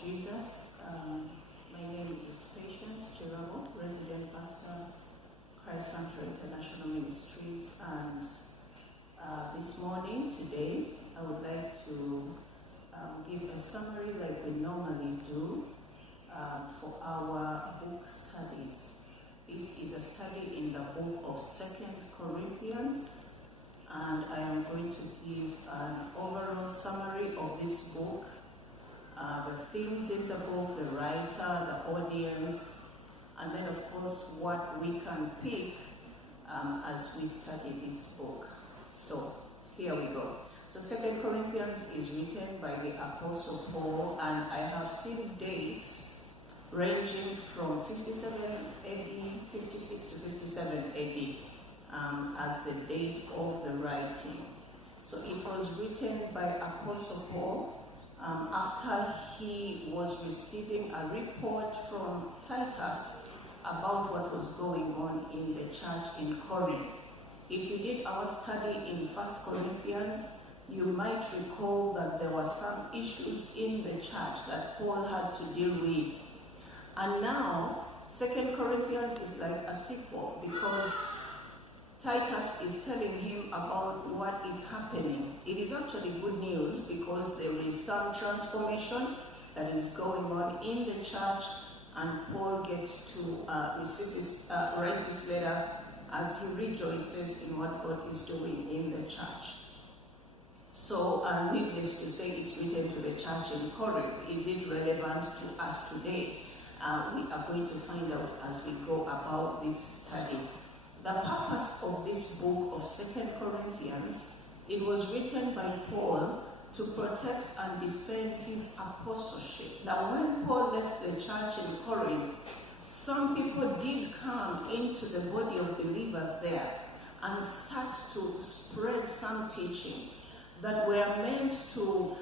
Jesus. My name is Patience Chiramo, resident pastor, Christ Sanctuary International Ministries, and this morning, today, I would like to give a summary like we normally do for our book studies. This is a study in the book of 2 Corinthians, and I am going to give an overall summary of this book, the themes in the book, the writer, the audience, and then of course what we can pick as we study this book. So here we go. So 2 Corinthians is written by the Apostle Paul, and I have seen dates ranging from 57 AD, 56 to 57 AD as the date of the writing. So it was written by Apostle Paul after he was receiving a report from Titus about what was going on in the church in Corinth. If you did our study in 1 Corinthians, you might recall that there were some issues in the church that Paul had to deal with. And now, 2 Corinthians is like a sequel, because Titus is telling him about what is happening. It is actually good news because there is some transformation that is going on in the church, and Paul gets to write this letter as he rejoices in what God is doing in the church. So, needless to say, it's written to the church in Corinth. Is it relevant to us today? We are going to find out as we go about this study. The purpose of this book of 2 Corinthians, it was written by Paul to protect and defend his apostleship. Now, when Paul left the church in Corinth, some people did come into the body of believers there and start to spread some teachings that were meant to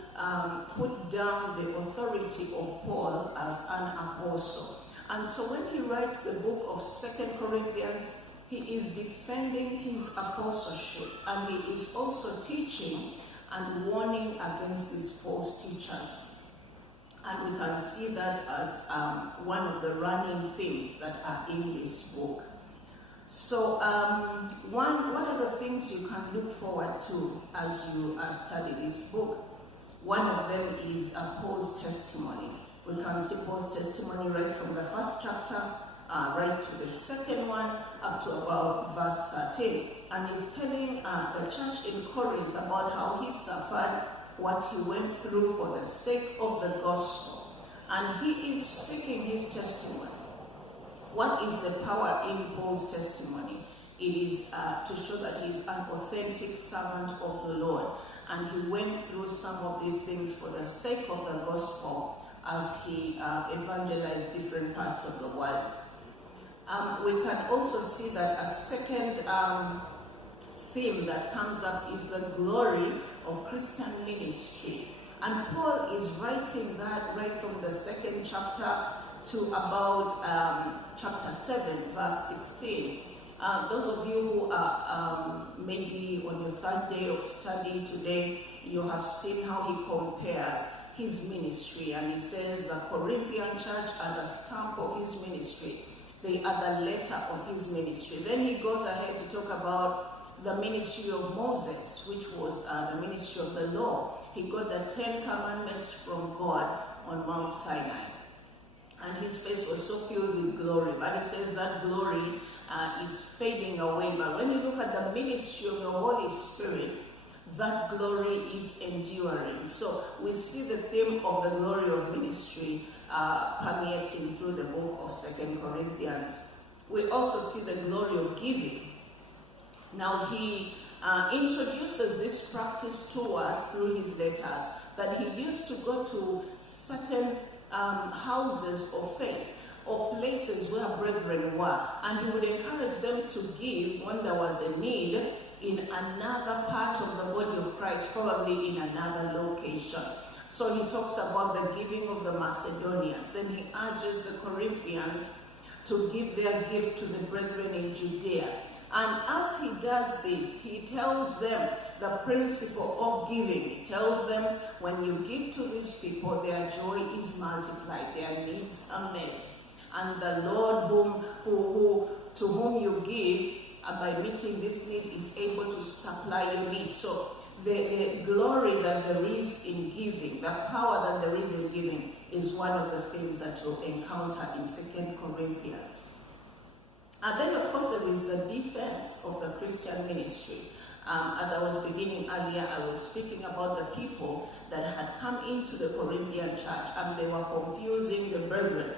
put down the authority of Paul as an apostle. And so when he writes the book of 2 Corinthians, he is defending his apostleship, and he is also teaching and warning against these false teachers. And we can see that as one of the running themes that are in this book. So what are the things you can look forward to as you study this book? One of them is Paul's testimony. We can see Paul's testimony right from the first chapter right to the second one, up to about verse 13. And he's telling the church in Corinth about how he suffered, what he went through for the sake of the gospel. And he is speaking his testimony. What is the power in Paul's testimony? It is to show that he is an authentic servant of the Lord. And he went through some of these things for the sake of the gospel as he evangelized different parts of the world. We can also see that a second theme that comes up is the glory of Christian ministry. And Paul is writing that right from the second chapter to about chapter 7, verse 16. Those of you who are maybe on your third day of study today, you have seen how he compares his ministry. And he says the Corinthian church are the stamp of his ministry. They are the letter of his ministry. Then he goes ahead to talk about the ministry of Moses, which was the ministry of the law. He got the 10 commandments from God on Mount Sinai. And his face was so filled with glory. But he says that glory is fading away. But when you look at the ministry of the Holy Spirit, that glory is enduring. So we see the theme of the glory of ministry permeating through the book of 2 Corinthians. We also see the glory of giving. Now he introduces this practice to us through his letters, that he used to go to certain houses of faith or places where brethren were, and he would encourage them to give when there was a need in another part of the body of Christ, probably in another location. So he talks about the giving of the Macedonians. Then he urges the Corinthians to give their gift to the brethren in Judea. And as he does this, he tells them the principle of giving. He tells them, when you give to these people, their joy is multiplied, their needs are met. And the Lord to whom you give, by meeting this need, is able to supply your needs. So the glory that there is in giving, the power that there is in giving, is one of the things that you'll encounter in 2 Corinthians. And then, of course, there is the defense of the Christian ministry. As I was beginning earlier, I was speaking about the people that had come into the Corinthian church, and they were confusing the brethren.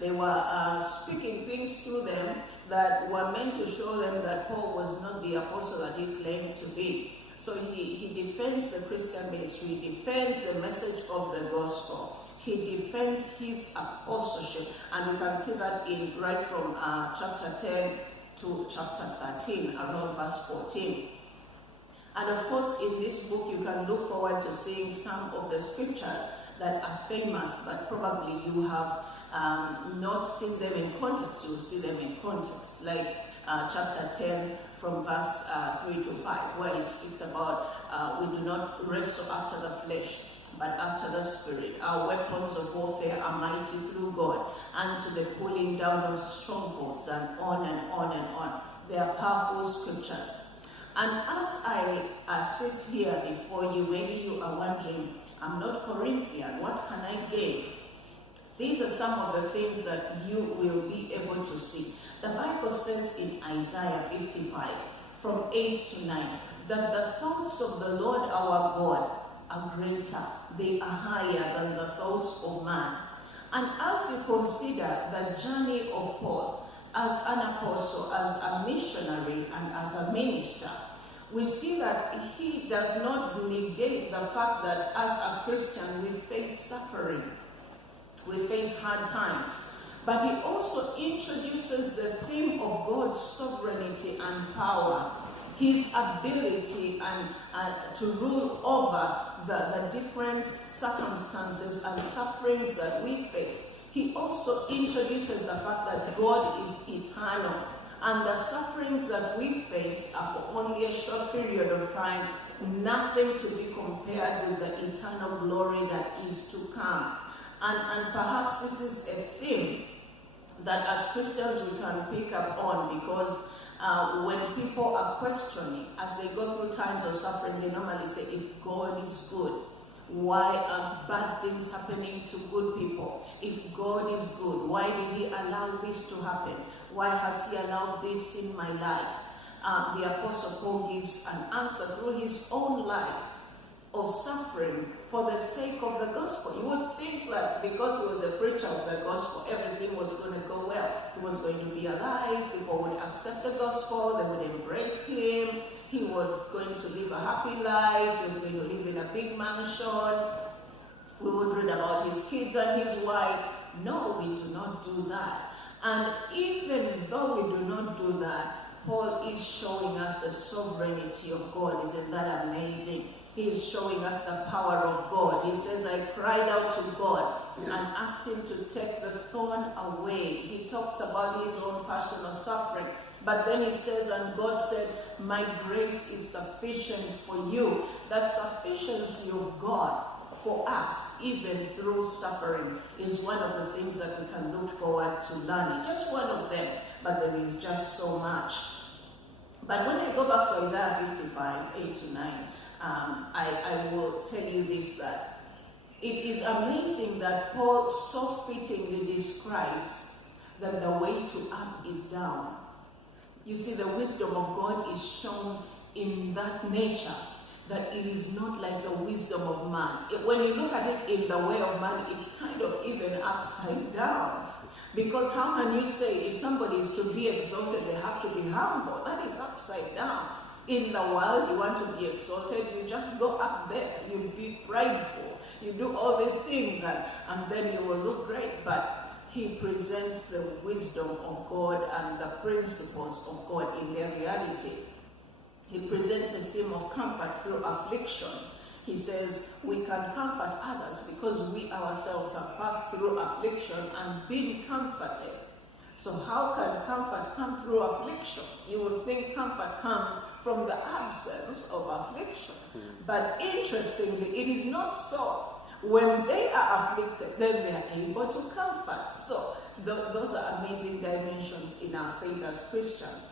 They were speaking things to them that were meant to show them that Paul was not the apostle that he claimed to be. So he defends the Christian ministry, he defends the message of the gospel. He defends his apostleship, and we can see that right from chapter 10 to chapter 13, around verse 14. And of course, in this book, you can look forward to seeing some of the scriptures that are famous, but probably you have not seen them in context. You will see them in context, like chapter 10 from verse 3 to 5, where he speaks about we do not wrestle after the flesh, but after the Spirit. Our weapons of warfare are mighty through God, unto the pulling down of strongholds, and on and on and on. They are powerful scriptures. And as I sit here before you, maybe you are wondering, I'm not Corinthian, what can I gain? These are some of the things that you will be able to see. The Bible says in Isaiah 55, from 8 to 9, that the thoughts of the Lord our God are greater, they are higher than the thoughts of man. And as you consider the journey of Paul as an apostle, as a missionary, and as a minister, we see that he does not negate the fact that as a Christian we face suffering, we face hard times. But he also introduces the theme of God's sovereignty and power, his ability to rule over the different circumstances and sufferings that we face. He also introduces the fact that God is eternal, and the sufferings that we face are for only a short period of time, nothing to be compared with the eternal glory that is to come. And perhaps this is a theme that as Christians we can pick up on, because when people are questioning, as they go through times of suffering, they normally say, if God is good, why are bad things happening to good people? If God is good, why did he allow this to happen? Why has he allowed this in my life? The Apostle Paul gives an answer through his own life of suffering for the sake of the gospel. You would think that because he was a preacher of the gospel, everything was going to go well. He was going to be alive, people would accept the gospel, they would embrace him, he was going to live a happy life, he was going to live in a big mansion, we would read about his kids and his wife. No, we do not do that. And even though we do not do that, Paul is showing us the sovereignty of God. Isn't that amazing? He is showing us the power of God. He says, I cried out to God and asked him to take the thorn away. He talks about his own personal suffering. But then he says, and God said, my grace is sufficient for you. That sufficiency of God for us, even through suffering, is one of the things that we can look forward to learning. Just one of them, but there is just so much. But when I go back to Isaiah 55, 8 to 9, I will tell you this, that it is amazing that Paul so fittingly describes that the way to up is down. You see, the wisdom of God is shown in that nature, that it is not like the wisdom of man. When you look at it in the way of man, it's kind of even upside down. Because how can you say if somebody is to be exalted, they have to be humble? That is upside down. In the world, you want to be exalted, you just go up there, you be prideful, you do all these things, and then you will look great. But he presents the wisdom of God and the principles of God in their reality. He presents a theme of comfort through affliction. He says we can comfort others because we ourselves have passed through affliction and been comforted. So how can comfort come through affliction? You would think comfort comes from the absence of affliction. But interestingly, it is not so. When they are afflicted, then we are able to comfort. So those are amazing dimensions in our faith as Christians.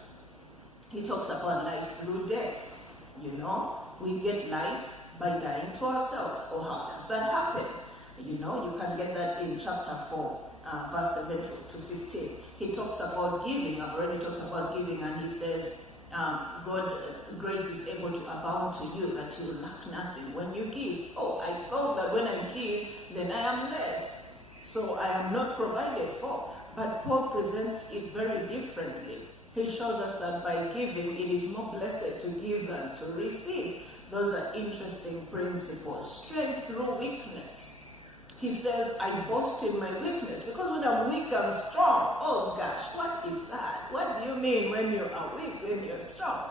He talks about life through death. You know, we get life by dying to ourselves. Or how does that happen? You know, you can get that in chapter 4, verse 7 to 15. He talks about giving. I've already talked about giving, and he says, God, grace is able to abound to you, that you lack nothing when you give. Oh, I thought that when I give, then I am less, so I am not provided for. But Paul presents it very differently. He shows us that by giving, it is more blessed to give than to receive. Those are interesting principles. Strength through weakness. He says, I boast in my weakness, because when I'm weak, I'm strong. Oh gosh, what is that? What do you mean when you are weak, when you're strong?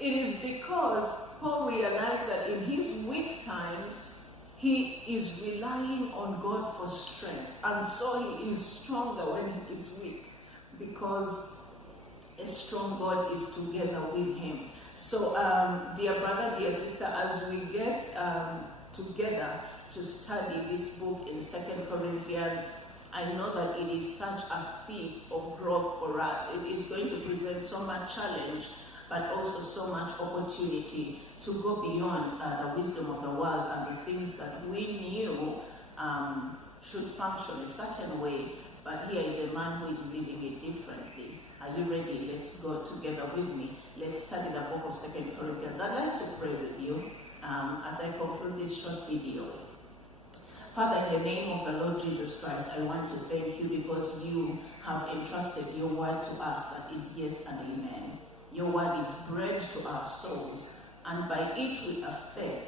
It is because Paul realized that in his weak times, he is relying on God for strength. And so he is stronger when he is weak, because a strong God is together with him. So, dear brother, dear sister, as we get together to study this book in 2 Corinthians, I know that it is such a feat of growth for us. It is going to present so much challenge, but also so much opportunity to go beyond the wisdom of the world and the things that we knew should function a certain way. But here is a man who is living it differently. Are you ready? Let's go together with me. Let's study the book of 2 Corinthians. I'd like to pray with you as I conclude this short video. Father, in the name of the Lord Jesus Christ, I want to thank you because you have entrusted your word to us that is yes and amen. Your word is bread to our souls, and by it we are fed,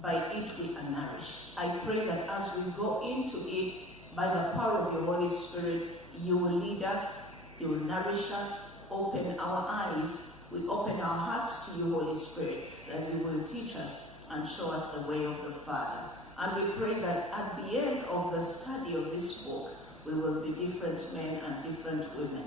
by it we are nourished. I pray that as we go into it, by the power of your Holy Spirit, you will lead us, you will nourish us, open our eyes, we open our hearts to you, Holy Spirit, that you will teach us and show us the way of the Father. And we pray that at the end of the study of this book, we will be different men and different women,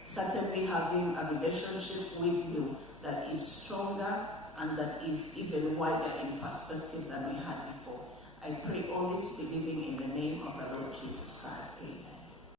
certainly having a relationship with you that is stronger and that is even wider in perspective than we had before. I pray all this believing in the name of the Lord Jesus Christ. Amen.